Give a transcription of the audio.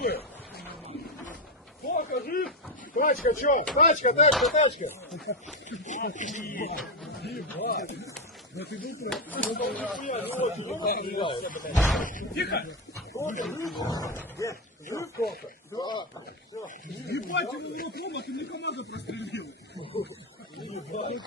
живы? Сколько жив? Тачка, чё? Тачка, тачка, тачка. Тихо! Жив сколько? Да. Ебать, его в рот лома, ты мне команду прострелил. Ебать.